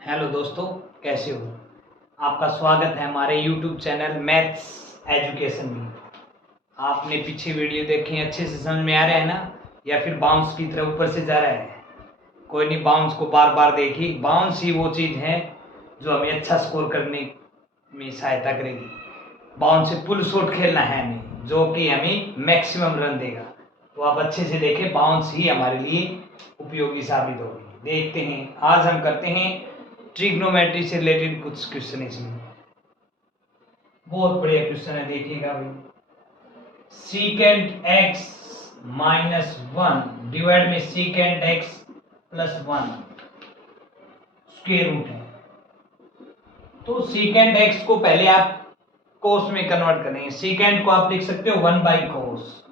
Hello दोस्तों, कैसे हो। आपका स्वागत है हमारे यूट्यूब चैनल मैथ्स एजुकेशन में। आपने पीछे वीडियो देखे हैं, अच्छे से समझ में आ रहा है ना, या फिर बाउंस की तरह ऊपर से जा रहा है। कोई नहीं, बाउंस को बार बार देखिए। बाउंस ही वो चीज़ है जो हमें अच्छा स्कोर करने में सहायता करेगी। बाउंस से पुल शॉट खेलना है हमें, जो कि हमें मैक्सिमम रन देगा। तो आप अच्छे से देखें, बाउंस ही हमारे लिए उपयोगी साबित होगी। देखते हैं, आज हम करते हैं ट्रिग्नोमेट्री से रिलेटेड कुछ क्वेश्चन। इसमें बहुत बढ़िया क्वेश्चन है, देखिएगा भाई। Secant x minus one divide में secant x plus one square root है। तो सीकेंट एक्स को पहले आप कोस में कन्वर्ट करेंगे। सीकेंट को आप लिख सकते हो 1/कोस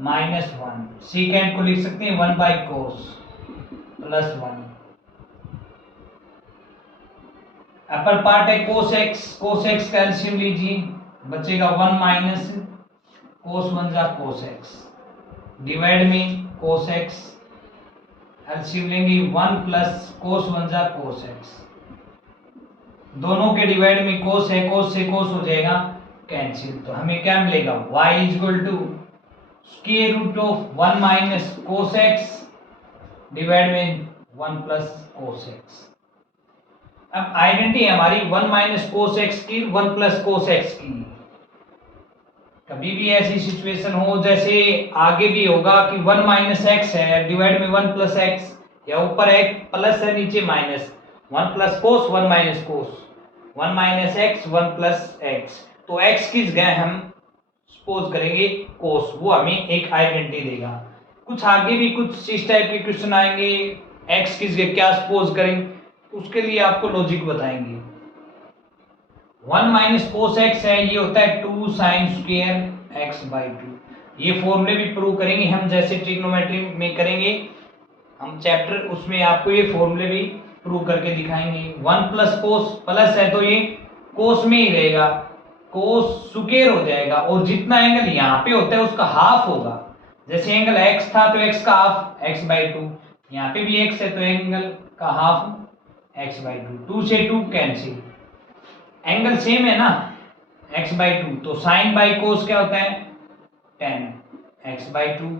माइनस वन, सीकेंट को लिख सकते हैं 1/कोस प्लस वन। अपर पार्ट है कोस एक्स का एलसीएम लीजिए, बचेगा 1 माइनस कोस वन जा कोस एक्स डिवाइड में कोस एक्स, एलसीएम लेंगे 1 प्लस कोस वन जा कोस एक्स। दोनों के डिवाइड में कोस है, कोस से कोस हो जाएगा कैंसिल। तो हमें क्या मिलेगा, y equal to square root of 1 minus cos x divide में 1 प्लस कोस एक्स। अब आइडेंटिटी है हमारी 1 माइनस कोस एक्स की 1 प्लस कोस एक्स की। कभी भी ऐसी सिचुएशन हो, जैसे आगे भी होगा कि 1 माइनस एक्स है डिवाइड में 1 प्लस एक्स, या ऊपर एक प्लस है नीचे माइनस, 1 प्लस कोस 1 माइनस कोस, 1 माइनस एक्स 1 प्लस एक्स। तो एक्स की जगह हम सपोज करेंगे कोस, वो हमें एक आइडेंटिटी देगा। कुछ आगे भी कुछ इस टाइप के क्वेश्चन आएंगे, एक्स की जगह क्या सपोज करेंगे, उसके लिए आपको लॉजिक बताएंगे। 1 माइनस कोस एक्स है, ये होता है 2 साइन स्क्वायर एक्स बाई 2। ये फॉर्मूले भी प्रूव करेंगे हम, जैसे ट्रिग्नोमेट्री में करेंगे हम चैप्टर, उसमें आपको ये फॉर्मूले भी प्रूव करके दिखाएंगे। 1 प्लस कोस प्लस है तो ये कोस में ही रहेगा, कोस स्क्वायर हो जाएगा, और जितना एंगल यहाँ पे होता है उसका हाफ होगा। जैसे एंगल एक्स था तो एक्स का हाफ एक्स बाई 2, यहाँ पे भी एक्स है तो एंगल का हाफ एक्स बाई 2। 2 से 2 कैंसिल, एंगल सेम है ना x बाई 2, तो साइन बाई कोस क्या होता है 10 x बाई 2।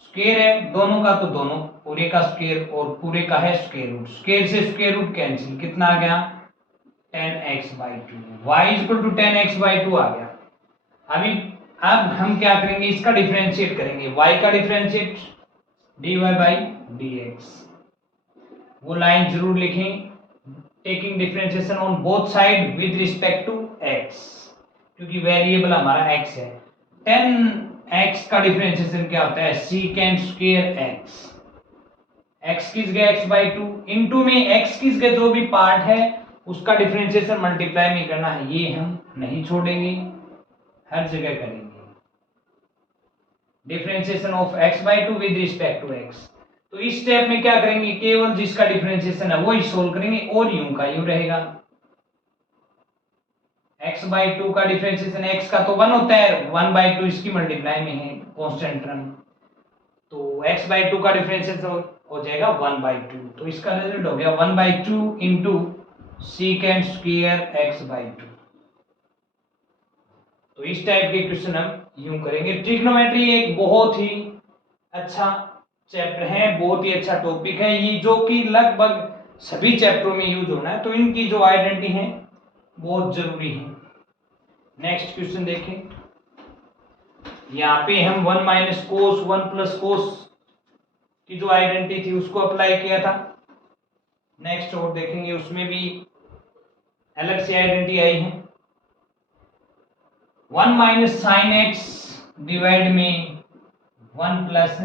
स्क्वायर है दोनों का तो दोनों पूरे का स्क्वायर और पूरे का है स्क्वायर रूट, स्क्वायर से स्क्वायर रूट कैंसिल, कितना आ गया 10x by 2। y equal to 10x by 2 आ गया। अब हम क्या करेंगे, इसका डिफरेंशिएट करेंगे। y का डिफरेंशिएट dy बाई dx, वो लाइन जरूर लिखें। Taking differentiation on both side with respect to x, क्योंकि वेरिएबल हमारा x है। 10x का डिफरेंशिएशन क्या होता है, सीकेंट स्क्वायर x की जगह x बाई 2 इंटू में x की जगह जो भी पार्ट है उसका डिफरेंशिएशन मल्टीप्लाई में करना है, ये हम नहीं छोड़ेंगे, हर जगह करेंगे। Differentiation of x by 2 with respect to x। तो इस स्टेप में क्या करेंगे, केवल जिसका डिफरेंशिएशन है वो ही सोल्व करेंगे, और यूं का यूं रहेगा। x बाई 2 का डिफरेंशिएशन x का तो 1 होता है, 1 बाई 2 इसकी मल्टीप्लाई में है कांस्टेंट टर्म, तो x बाई 2 का डिफरेंशिएशन हो जाएगा 1 बाई 2। तो इसका रिजल्ट हो गया 1 by 2 into secant square x by 2। तो इस टाइप के क्वेश्चन हम यूं करेंगे। ट्रिग्नोमेट्री एक बहुत ही अच्छा चैप्टर है, बहुत ही अच्छा टॉपिक है ये, जो कि लगभग सभी चैप्टरों में यूज होना है, तो इनकी जो आइडेंटिटी है बहुत जरूरी है। नेक्स्ट क्वेश्चन देखें, यहाँ पे हम 1 माइनस कोस 1 प्लस कोस की जो आइडेंटिटी थी उसको अप्लाई किया था। नेक्स्ट और देखेंगे, उसमें भी अलग से आइडेंटिटी आई है। 1 माइनस साइन एक्स डिवाइड में 1 प्लस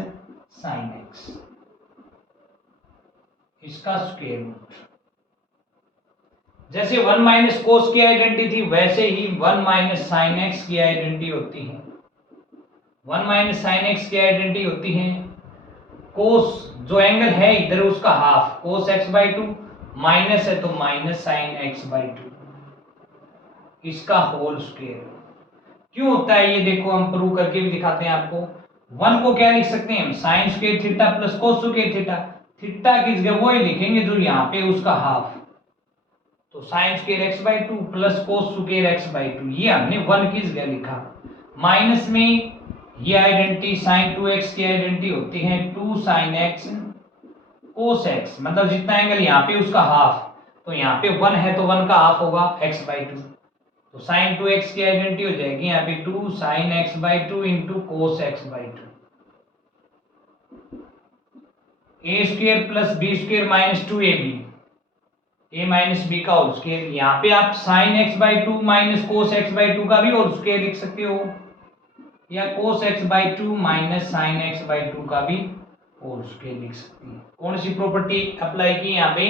साइन एक्स, इसका स्क्वायर रूट। जैसे 1 माइनस कोस की आइडेंटिटी थी, वैसे ही 1 माइनस साइन एक्स की आइडेंटिटी होती है। 1 माइनस साइन एक्स की आइडेंटिटी होती है कोस, जो एंगल है इधर उसका half, cos x by 2, minus है तो माइनस साइन एक्स बाई 2, इसका होल स्क्वायर। क्यों होता है ये देखो, हम प्रूव करके भी दिखाते हैं आपको। 1 को क्या लिख सकते हैं हम, sign square theta plus cos square theta, theta किस गया वो ही लिखेंगे जो यहाँ पे उसका हाफ, तो sine square x by two plus cos square x by to, ये हमने 1 किस गया लिखा। माइनस में ये आइडेंटिटी साइन 2x की आइडेंटिटी होती है 2 साइन x कोस x, मतलब जितना एंगल यहाँ पे उसका हाफ, तो यहाँ पे 1 है तो 1 का हाफ होगा x बाई टू, तो साइन 2x की आइडेंटिटी हो जाएगी यहाँ पे 2 sine x by two into cos x by two, a square plus B square minus 2ab, A minus B का होल स्क्वायर, यहाँ पे आप sine x by two minus cos x by two का भी होल स्क्वायर लिख सकते हो, या cos x by two minus sine x by two का भी होल स्क्वायर लिख सकते हैं। कौन सी प्रॉपर्टी अप्लाई की यहाँ पे,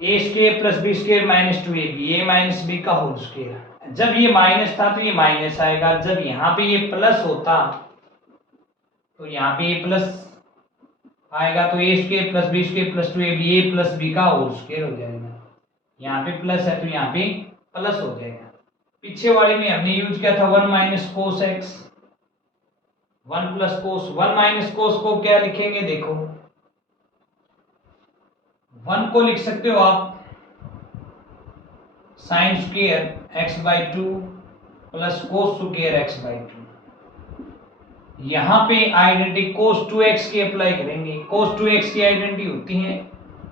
A square plus B square minus 2ab, A minus B का होल स्क्वायर। जब ये माइनस था तो ये माइनस आएगा, जब यहाँ पे ये प्लस होता तो यहाँ पे ये प्लस आएगा, तो A square plus B square plus 2ab, A plus B का होल स्क्वायर हो जाएगा। यहाँ पे प्लस है तो यहाँ पे प्लस हो जाएगा। पीछे वाले में हमने यूज किया था 1 माइनस कोस एक्स, 1 प्लस कोस, 1 माइनस कोस को क्या लिखेंगे देखो, 1 को लिख सकते हो आप sine square x by two plus cos square x by to, यहाँ पे आइडेंटिटी cos 2x की अप्लाई करेंगे, cos 2x की आइडेंटिटी होती है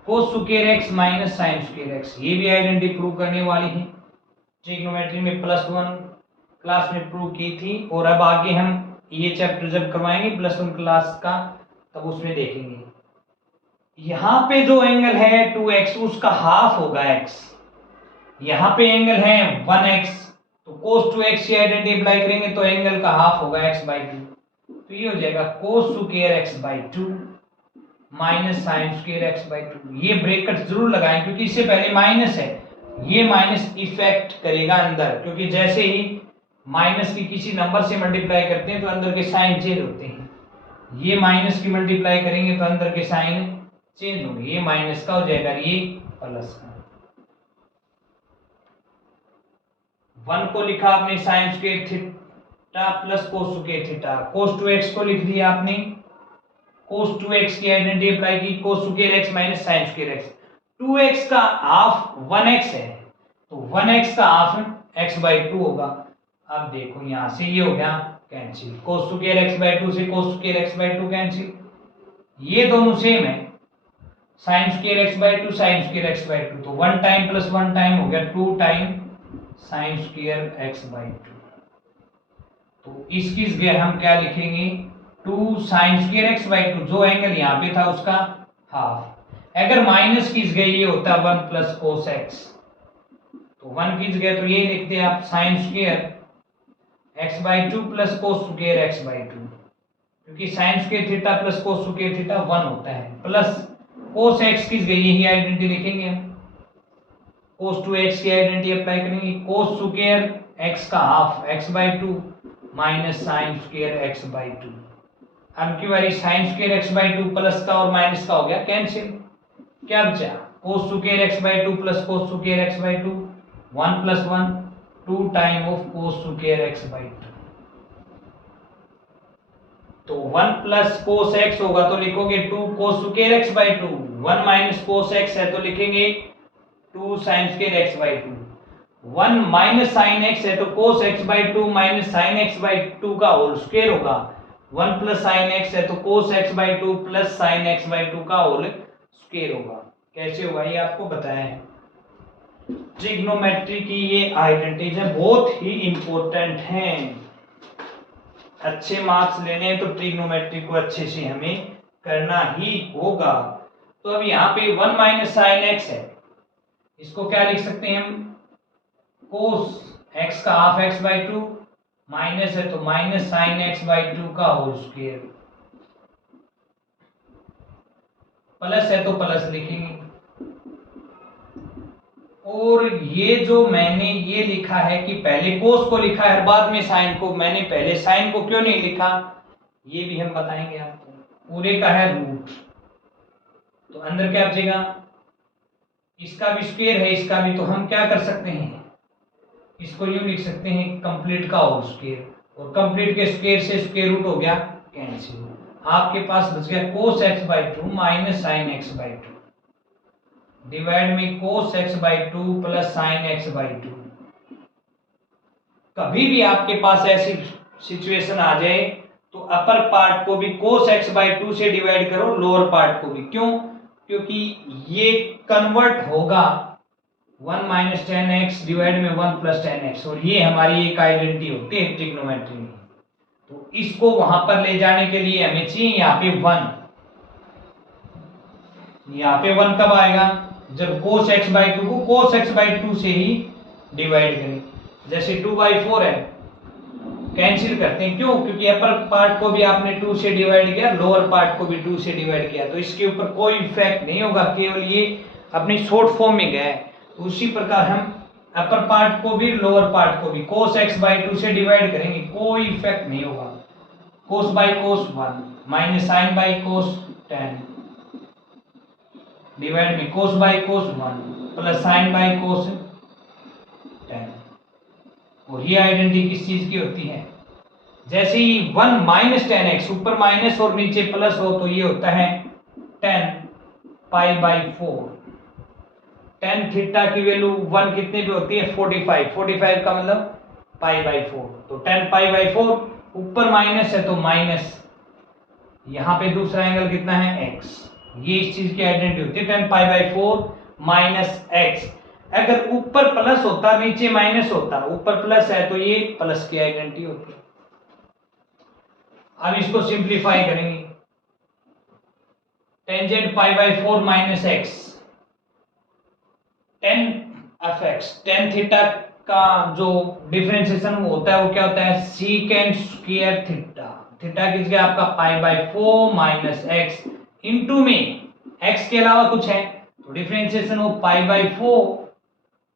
cos square x minus sign square x, ये भी आइडेंटिटी प्रूव करने वाली है, ट्रिग्नोमेट्री में +1 क्लास में प्रूव की थी, और अब आगे हम ये चैप्टर जब करवाएंगे +1 क्लास का तब उसमें देखेंगे। यहाँ पे जो एंगल है 2x उसका हाफ होगा x, यहाँ पे एंगल है 1x, तो cos 2x की आइडेंटिटी अप्लाई करेंगे तो एंगल का हाफ होगा x बाई टू, तो ये हो जाएगा cos square x by two minus sign square x by to. ये ब्रैकेट जरूर लगाएं क्योंकि इससे पहले माइनस है, ये माइनस इफेक्ट करेगा अंदर, क्योंकि जैसे ही माइनस की किसी नंबर से मल्टीप्लाई करते हैं तो अंदर के साइन चेंज होते हैं, ये माइनस की मल्टीप्लाई करेंगे तो अंदर के साइन चेंज होंगे, ये माइनस का हो जाएगा, ये प्लस का। 1 को लिखा आपने sine square theta plus cos square theta, cos 2x को लिख दिया आपने, कोस 2x की आइडेंटिटी अप्लाई की कोस square x minus sign square x, 2x का हाफ 1x है तो 1x का हाफ x बाई टू होगा। अब देखो यहां से ये हो गया cancel, cos square x by two से cos square x by two cancel, ये दोनों सेम है, sine square x by two sine square x by two, तो 1 टाइम प्लस 1 टाइम हो गया 2 time sine square x by two, तो इसकी जगह हम क्या लिखेंगे 2 sine square x by two, जो एंगल यहाँ पे था उसका हाफ, अगर माइनस की जगह ये होता 1 प्लस कोस x, तो 1 की जगह तो ये लिखते हैं आप sine square x by two plus cos square x by two, क्योंकि sine square theta plus cos square theta 1 होता है, प्लस कोस x की जगह यही आइडेंटिटी लिखेंगे हम, कोस 2x की आइडेंटिटी अप्लाई करेंगे, कोस स्क्वायर x का half x by two minus sign square x by to. अब की बारी sign square x by two plus का और माइनस का हो गया कैंसिल, क्या बचा कोस square x by two plus cos square x by two, 1 plus 1 2 time of cos square x by two, तो 1 प्लस कोस x होगा तो लिखोगे 2 कोस square x by two, 1 minus cos x है तो लिखेंगे 2 sine square x by two, 1 minus sine x है तो cos x by two minus sine x by two का होल स्क्वायर होगा, 1 प्लस साइन x है तो cos x by two plus sine x by two का whole square होगा। कैसे होगा ये आपको बताया है। ट्रिग्नोमेट्री की ये आइडेंटिटीज है, बहुत ही इंपॉर्टेंट हैं, अच्छे मार्क्स लेने हैं तो ट्रिग्नोमेट्री को अच्छे से हमें करना ही होगा। तो अब यहाँ पे 1 माइनस साइन x है, इसको क्या लिख सकते हैं हम, कोस x का half x by two, minus है तो minus sine x by two का होल स्क्वायर, प्लस है तो प्लस लिखेंगे, और ये जो मैंने ये लिखा है कि पहले कोस को लिखा है बाद में साइन को, मैंने पहले साइन को क्यों नहीं लिखा ये भी हम बताएंगे आपको। पूरे का है रूट, तो अंदर क्या बचेगा, इसका भी स्क्वायर है इसका भी, तो हम क्या कर सकते हैं इसको यूं लिख सकते हैं कंप्लीट का होल स्क्वायर, और कंप्लीट के स्क्वायर से स्क्वायर रूट हो गया कैंसिल। आपके पास बच गया cos x by two minus sine x by to divide में cos x by two plus sign x by to. कभी भी आपके पास ऐसी सिचुएशन आ जाए तो अपर पार्ट को भी cos x बाई टू से डिवाइड करो, लोअर पार्ट को भी। क्यों? क्योंकि ये कन्वर्ट होगा 1 माइनस टेन एक्स डिवाइड में 1 प्लस टेन एक्स, और ये हमारी एक आइडेंटिटी होती है ट्रिग्नोमेट्री में। तो इसको वहां पर ले जाने के लिए हमें चाहिए यहाँ पे 1। यहाँ पे 1 कब आएगा? जब cos x बाई टू को cos x बाई टू से ही डिवाइड करें। जैसे 2/4 है, कैंसिल करते हैं। क्यों? क्योंकि अपर पार्ट को भी आपने 2 से डिवाइड किया, लोअर पार्ट को भी 2 से डिवाइड किया, तो इसके ऊपर कोई इफेक्ट नहीं होगा, केवल ये अपनी शॉर्ट फॉर्म में गया है। उसी प्रकार हम अपर पार्ट को भी लोअर पार्ट को भी cos x बाई टू से डिवाइड करेंगे, कोई इफेक्ट नहीं होगा। cos by cos 1 minus sine by cos 10 divide में cos by cos 1 plus sine by cos 10। और ये आइडेंटिटी किस चीज की होती है? जैसे ही 1 माइनस टेन एक्स, ऊपर माइनस और नीचे प्लस हो तो ये होता है 10 पाई बाई 4। टेन थीटा की वैल्यू 1 कितने पे होती है? 45। 45 का मतलब पाई बाई 4, तो 10 पाई बाई 4, ऊपर माइनस है तो माइनस, यहाँ पे दूसरा एंगल कितना है? x। ये इस चीज की आइडेंटिटी होती है 10 पाई बाई 4 माइनस x। अगर ऊपर प्लस होता नीचे माइनस होता, ऊपर प्लस है तो ये प्लस की आइडेंटिटी होती है। अब इसको सिंप्लीफाई करेंगे, tangent pi by 4 minus x, ten F x, tan theta का जो डिफरेंशिएशन वो होता है वो क्या होता है? Secant square theta. थीटा किस गया आपका? Pi by 4 minus x into में x के अलावा कुछ है तो डिफरेंशिएशन वो pi by 4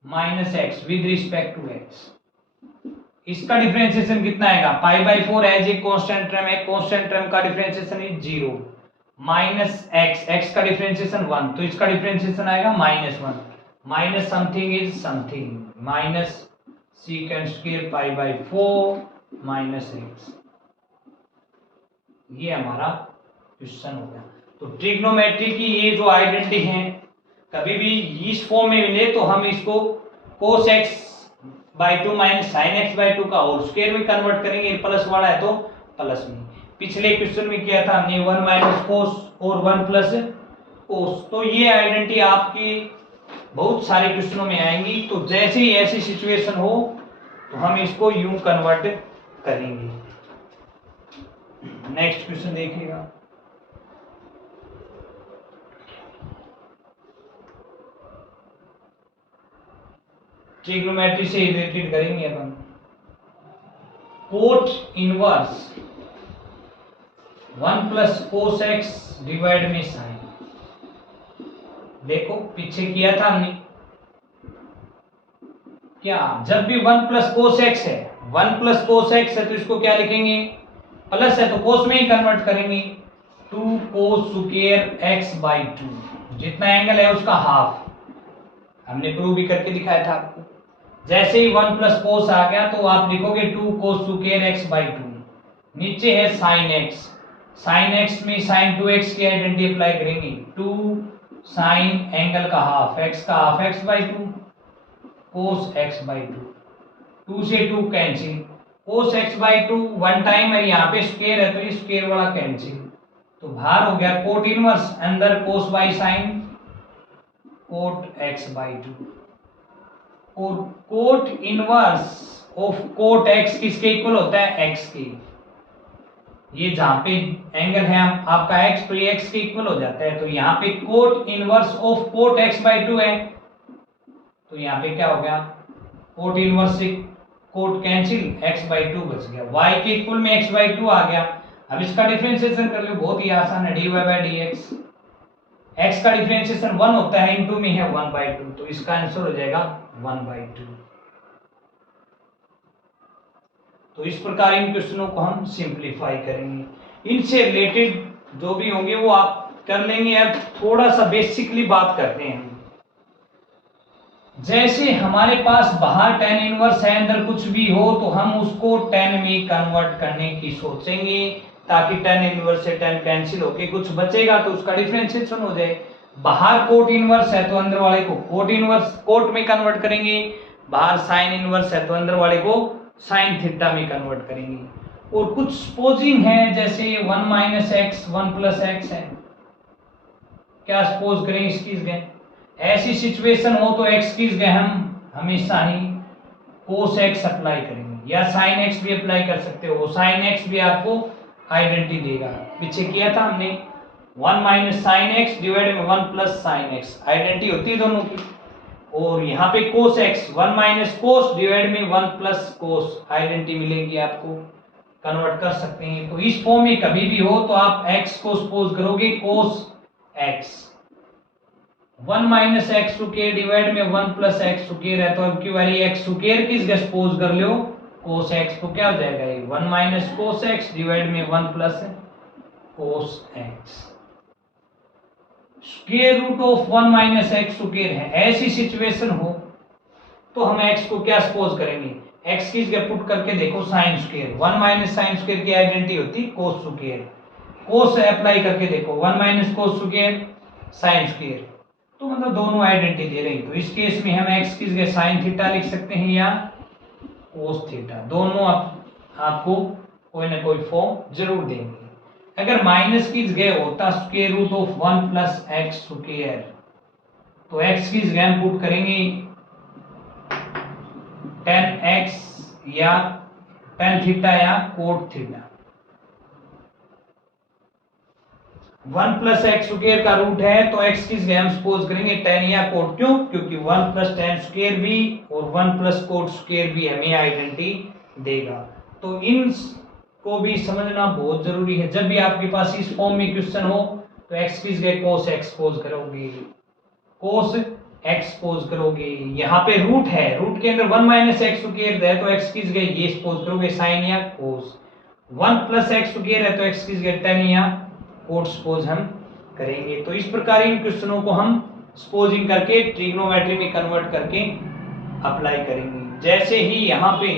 minus x with respect to x। इसका डिफरेंशिएशन कितना आएगा? Pi by 4 as a constant term है, कांस्टेंट टर्म का differentiation is 0 minus x, x का डिफरेंशिएशन 1, तो इसका डिफरेंशिएशन आएगा -1 minus something is something minus secant square pi by 4 minus x. ये हमारा क्वेश्चन हो गया। तो ट्रिग्नोमेट्री की ये जो आइडेंटिटी है, कभी भी इस फॉर्म में मिले तो हम इसको cos x by two minus sine x by two का होल स्क्वायर में कन्वर्ट करेंगे, प्लस वाला है तो प्लस में। पिछले क्वेश्चन में किया था हमने 1 माइनस कोस और 1 प्लस कोस। तो ये आइडेंटिटी आपकी बहुत सारे क्वेश्चनों में आएंगी। तो जैसे ही ऐसी सिचुएशन हो तो हम इसको यूं कन्वर्ट करेंगे। नेक्स्ट क्वेश्चन देखिएगा, ट्रिग्नोमेट्री से रिलेटेड करेंगे अपन। Cot inverse 1 plus cos x divide में साइन। देखो पीछे किया था हमने क्या, जब भी 1 प्लस कोस एक्स है, 1 प्लस कोस एक्स है तो इसको क्या लिखेंगे? प्लस है तो कोस में ही कन्वर्ट करेंगे। 2 cos square x by to, जितना एंगल है उसका हाफ, हमने प्रूव भी करके दिखाया था आपको। जैसे ही 1 प्लस कोस आ गया तो आप लिखोगे 2 cos square x by to, नीचे है साइन एक्स, साइन एक्स में साइन 2x की आइडेंटिटी अप्लाई करेंगे। 2 साइन एंगल का हाफ, x का half x by to cos x by to, 2 से 2 cancel, cos x by two 1 time है, यहाँ पे स्क्वायर है तो ये स्क्वायर वाला कैंसिल, तो बाहर हो गया कोट इनवर्स, अंदर cos by sine cot x by two. और cot inverse of cot x किसके इक्वल होता है? x के। ये जहां पे एंगल है आपका x, तो ये x के इक्वल हो जाता है। तो यहाँ पे cot inverse of cot x by two है, तो यहाँ पे क्या हो गया? कोट इनवर्स से cot cancel, x by two बच गया, y के इक्वल में x बाई टू आ गया। अब इसका डिफरेंशिएशन कर लो, बहुत ही आसान है, dy बाई dx। x का डिफरेंशिएशन 1 होता है, इनटू में है 1 बाई टू, तो इसका आंसर हो जाएगा 1 बाई टू। तो इस प्रकार इन क्वेश्चनों को हम सिंप्लीफाई करेंगे। इनसे रिलेटेड जो भी होंगे वो आप कर लेंगे। अब थोड़ा सा बेसिकली बात करते हैं। जैसे हमारे पास बाहर tan इनवर्स है, अंदर कुछ भी हो तो हम उसको tan में कन्वर्ट करने की सोचेंगे, ताकि tan इनवर्स से tan कैंसिल होके कुछ बचेगा तो उसका डिफरेंशिएशन हो जाए। बाहर कोट इनवर्स है तो अंदर वाले को कोट इनवर्स कोट में कन्वर्ट करेंगे, बाहर साइन इनवर्स है तो अंदर वाले को साइन थीटा में कन्वर्ट करेंगे। और कुछ सपोजिंग है जैसे 1 माइनस एक्स 1 प्लस एक्स है, क्या सपोज करें इसकी जगह, ऐसी सिचुएशन हो तो एक्स की जगह हम हमेशा ही कोस एक्स अप्लाई करेंगे या साइन एक्स भी अप्लाई कर सकते हो। साइन एक्स भी आपको आइडेंटिटी देगा, पीछे किया था हमने 1 माइनस साइन एक्स डिवाइड में 1 प्लस साइन एक्स, आइडेंटिटी होती है दोनों की। और यहाँ पे कोस एक्स 1 माइनस कोस डिवाइड में 1 प्लस कोस, आइडेंटिटी मिलेगी आपको, कन्वर्ट कर सकते हैं। तो इस फॉर्म में कभी भी हो तो आप एक्स को सपोज करोगे cos x, 1 minus x square divide में 1 प्लस एक्स स्क्वायर है तो अब की बारी एक्स स्क्वायर की जगह सपोज कर लो कोस एक्स, तो क्या हो जाएगा ये 1 माइनस कोस एक्स डिवाइड में 1 plus cos x. Square root of 1 minus x square है, ऐसी सिचुएशन हो तो हम एक्स को क्या सपोज करेंगे, एक्स की जगह पुट करके देखो sine square, 1 minus sine square की आइडेंटिटी होती कोस स्क्वायर, कोस अप्लाई करके देखो 1 minus cos square sine square, तो मतलब दोनों आइडेंटिटी दे रही। तो इस केस में हम एक्स की जगह साइन थीटा लिख सकते हैं या कोस थीटा, दोनों आपको कोई ना कोई फॉर्म जरूर देंगे। अगर माइनस की जगह होता square root of 1 plus x square तो एक्स की जगह हम पुट करेंगे tan x या tan थीटा या cot theta. 1 plus x square का रूट है तो x की जगह हम सपोज करेंगे tan या कोट, क्यों, क्योंकि 1 प्लस tan स्क्वायर भी और 1 प्लस कोट स्क्वायर भी हमें आइडेंटिटी देगा। तो इन को भी समझना बहुत जरूरी है। जब भी आपके पास इस फॉर्म में क्वेश्चन हो तो x की जगह cos x सपोज करोगे, cos x सपोज करोगे, यहाँ पे रूट है, रूट के अंदर 1 माइनस एक्स स्क्वायर है तो x की जगह ये सपोज करोगे साइन या cos, 1 प्लस एक्स स्क्वायर है तो x की जगह tan या कोट सपोज हम करेंगे। तो इस प्रकार इन क्वेश्चनों को हम सपोजिंग करके ट्रिग्नोमेट्री में कन्वर्ट करके अप्लाई करेंगे। जैसे ही यहाँ पे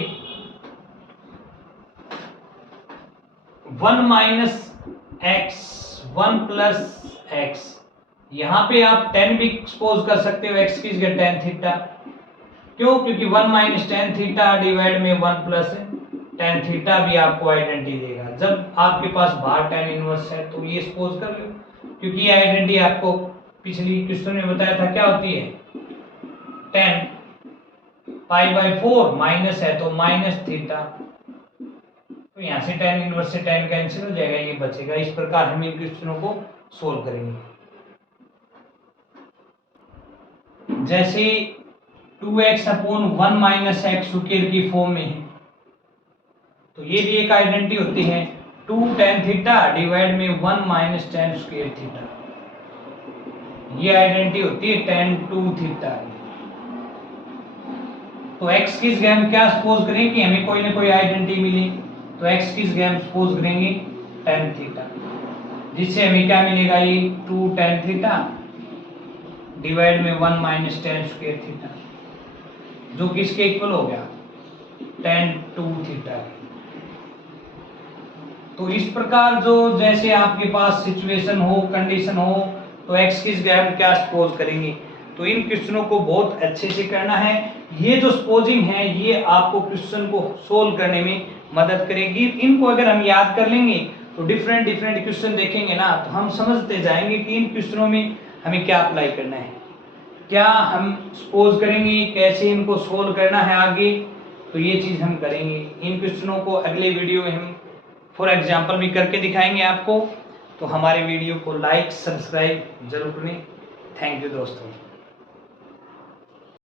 1 माइनस एक्स 1 प्लस एक्स, यहाँ पे आप tan भी सपोज कर सकते हो x की जगह tan थीटा, क्यों, क्योंकि 1 माइनस tan थीटा डिवाइड में 1 प्लस tan थीटा भी आपको आइडेंटिटी देगा। जब आपके पास बाहर tan इनवर्स है तो ये सपोज कर लो, क्योंकि ये आइडेंटिटी आपको पिछली क्वेश्चन में बताया था क्या होती है, tan π/4 माइनस है तो माइनस थीटा, तो यहाँ से tan इनवर्स से tan कैंसिल हो जाएगा, ये बचेगा। इस प्रकार हम इन क्वेश्चनों को सोल्व करेंगे। जैसे 2x upon 1 minus x square की फॉर्म में है तो ये भी एक आइडेंटिटी होती है 2 tan थीटा डिवाइड में 1 माइनस tan स्क्वायर थीटा, ये आइडेंटिटी होती है tan 2 थीटा। तो x की जगह हम क्या सपोज करें कि हमें कोई ना कोई आइडेंटिटी मिले, तो x की जगह हम सपोज करेंगे tan थीटा, जिससे हमें क्या मिलेगा, ये 2 tan थीटा डिवाइड में 1 माइनस tan स्क्वायर थीटा, जो कि इसके इक्वल हो गया tan 2 थीटा। तो इस प्रकार जो जैसे आपके पास सिचुएशन हो, कंडीशन हो, तो x की जगह हम क्या सपोज करेंगे। तो इन क्वेश्चनों को बहुत अच्छे से करना है। ये जो सपोजिंग है ये आपको क्वेश्चन को सोल्व करने में मदद करेगी। इनको अगर हम याद कर लेंगे तो डिफरेंट क्वेश्चन देखेंगे ना तो हम समझते जाएंगे कि इन क्वेश्चनों में हमें क्या अप्लाई करना है, क्या हम सपोज करेंगे, कैसे इनको सोल्व करना है आगे, तो ये चीज हम करेंगे। इन क्वेश्चनों को अगले वीडियो में हम फॉर एग्जांपल भी करके दिखाएंगे आपको। तो हमारे वीडियो को लाइक सब्सक्राइब जरूर करें। थैंक यू दोस्तों।